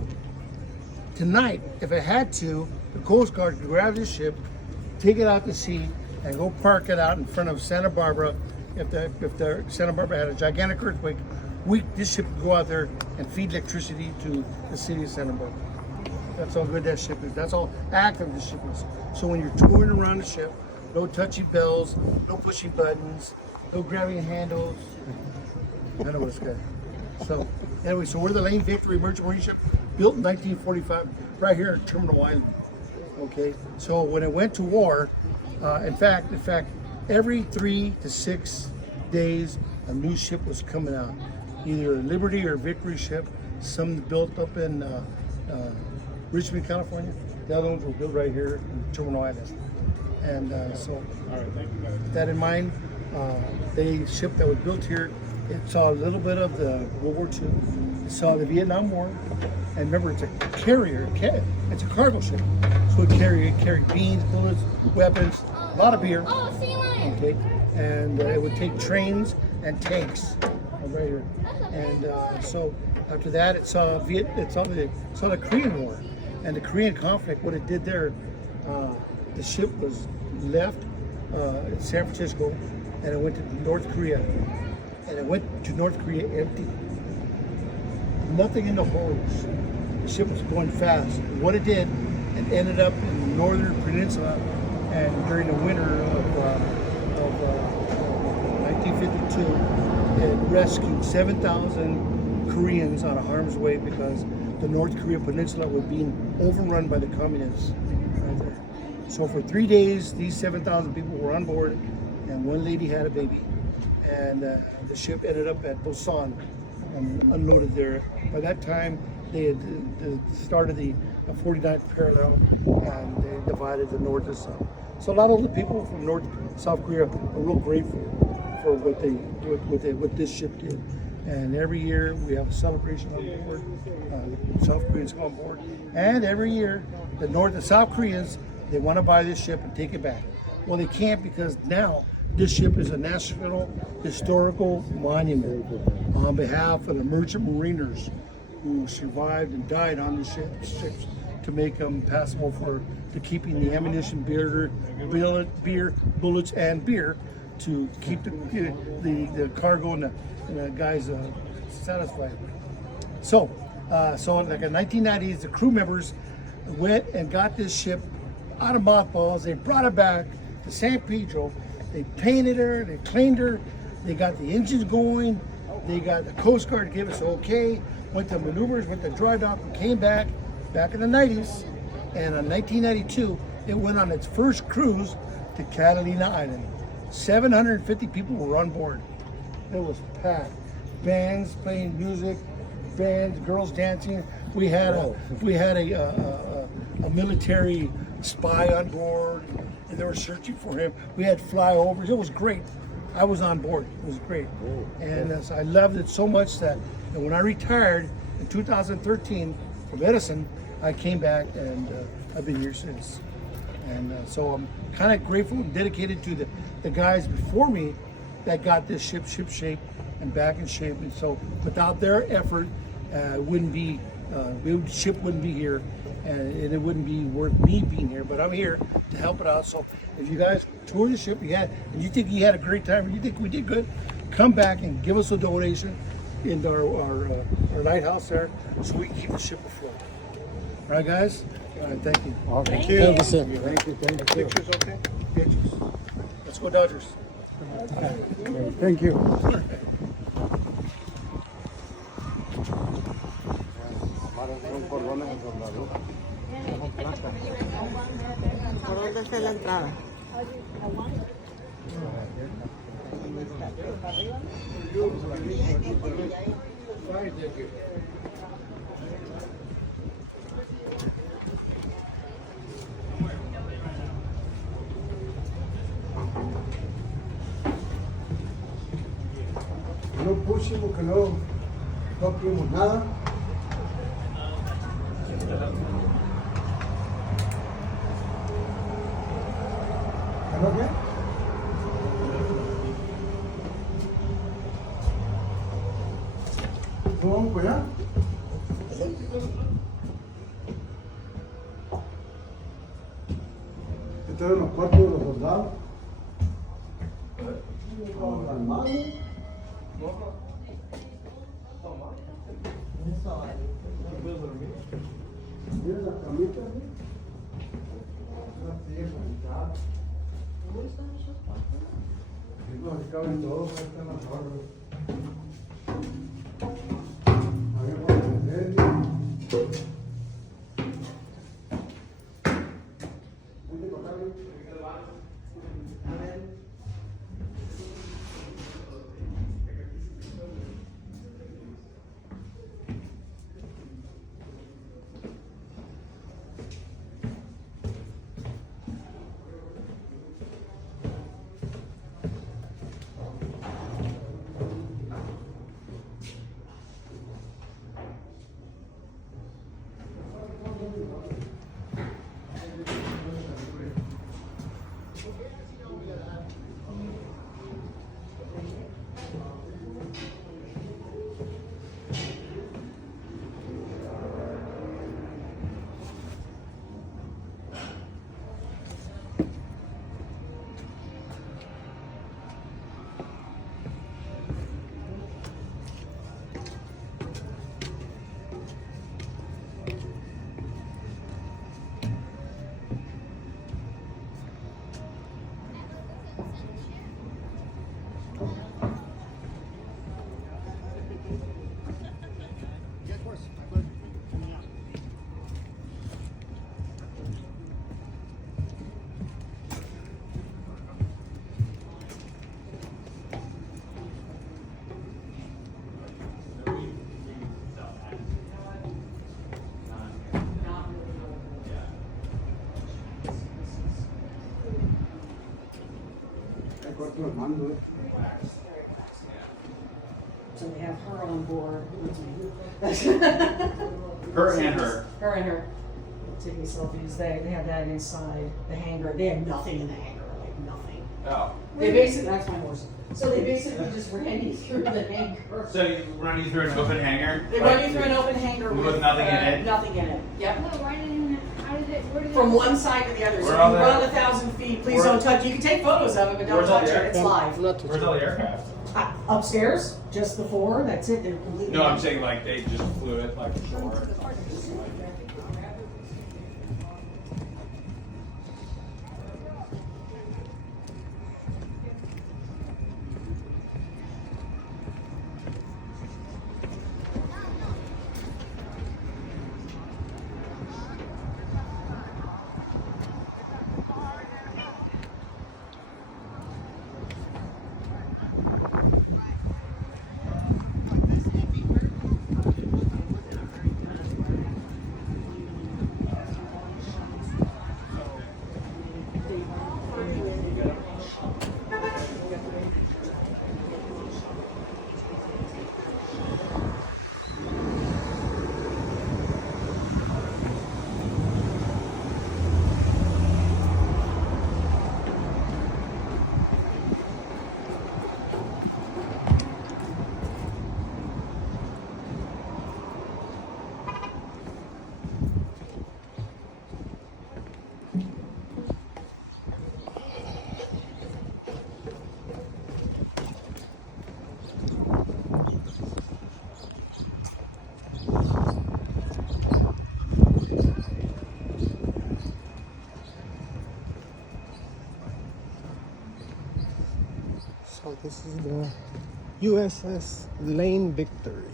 do. Tonight, if it had to, the Coast Guard could grab this ship, take it out to sea, and go park it out in front of Santa Barbara. If the Santa Barbara had a gigantic earthquake, this ship could go out there and feed electricity to the city of Santa Barbara. That's how good that ship is. That's how active the ship is. So when you're touring around the ship, no touchy bells, no pushing buttons, no grabbing handles. I know it's good. So anyway, so we're the Lane Victory Merchant Marine ship, built in 1945, right here in Terminal Island. Okay, so when it went to war, in fact, every 3 to 6 days, a new ship was coming out, either a Liberty or a Victory ship. Some built up in Richmond, California. The other ones were built right here in Terminal Island. And so, with that in mind, the ship that was built here, it saw a little bit of the World War II. It saw the Vietnam War. And remember, it's a carrier. It's a cargo ship. So it carried beans, bullets, weapons, a lot of beer. Okay, and it would take trains and tanks right here. And so after that, it saw the Korean War, and the Korean conflict. What it did there, the ship was left in San Francisco, and it went to North Korea, and it went to North Korea empty. Nothing in the holds. The ship was going fast. What it did, it ended up in the northern peninsula, and during the winter of 1952, it rescued 7,000 Koreans out of harm's way because the North Korea peninsula was being overrun by the communists. Right there. So for 3 days, these 7,000 people were on board, and one lady had a baby. And the ship ended up at Busan and unloaded there. By that time, they had started the 49th parallel, and they divided the north and south. So a lot of the people from South Korea are real grateful for what this ship did. And every year we have a celebration on board. South Koreans come on board, and every year the North and South Koreans, they want to buy this ship and take it back. Well, they can't, because now this ship is a National Historical Monument on behalf of the merchant mariners who survived and died on the ships to make them passable to keeping the ammunition, beer, bullets, and beer to keep the cargo and the guys satisfied. So like in 1990s, the crew members went and got this ship out of mothballs. They brought it back to San Pedro. They painted her, they cleaned her, they got the engines going, they got the Coast Guard to give us okay, went to maneuvers, went to dry dock, and came back in the 90s. And in 1992, it went on its first cruise to Catalina Island. 750 people were on board. It was packed. Bands playing music, girls dancing. We had a military spy on board, and they were searching for him. We had flyovers. It was great. I was on board. It was great, and I loved it so much that when I retired in 2013 from Edison, I came back, and I've been here since. And so I'm kind of grateful and dedicated to the guys before me that got this ship shape and back in shape. And so without their effort, the ship wouldn't be here, and it wouldn't be worth me being here. But I'm here to help it out. So if you guys tour the ship, and you think you had a great time, and you think we did good, come back and give us a donation in our lighthouse there, so we can keep the ship afloat. All right, guys. All right, thank you. Thank you. Thank you. Pictures, okay? Pictures. Let's go Dodgers. Thank you. ¿Por dónde está la entrada? No pusimos, que no tuvimos nada. ¿No qué? ¿Cómo vamos para allá? meter en los cuartos de los soldados. Como tan malo. Mira las camitas, ¿no? Una tierra, ya. No, se caben todos, ahí están las barras. Ahí vamos a meter. Vente para acá, cuarto de mando, So they have her on board. Her and her. Her and her. Taking selfies. They have that inside the hangar. They have nothing in the hangar, like nothing. Oh. They basically, that's my horse. So they basically just ran you through the hangar. So you run you through an open hangar? They run you through an open hangar With nothing in it? Nothing in it. Yep. No, right in, how did it, where did it? From one side to the other. So Where you are they? run 1,000 feet. Please Where- don't touch. You can take photos of it, but don't Where's all touch the it. It's live. Where's all the aircraft? Upstairs, just the four. That's it. They're completely. No, I'm saying like they just flew it like ashore. So this is the USS Lane Victory.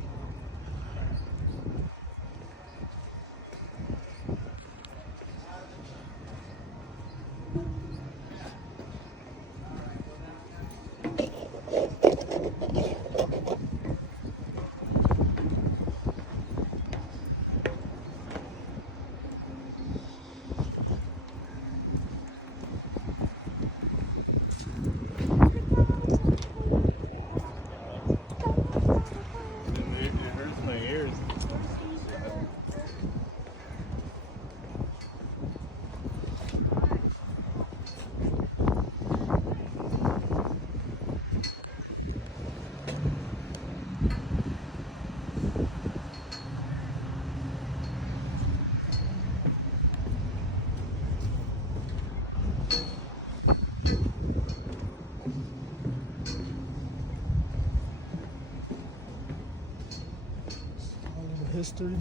history.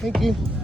Thank you.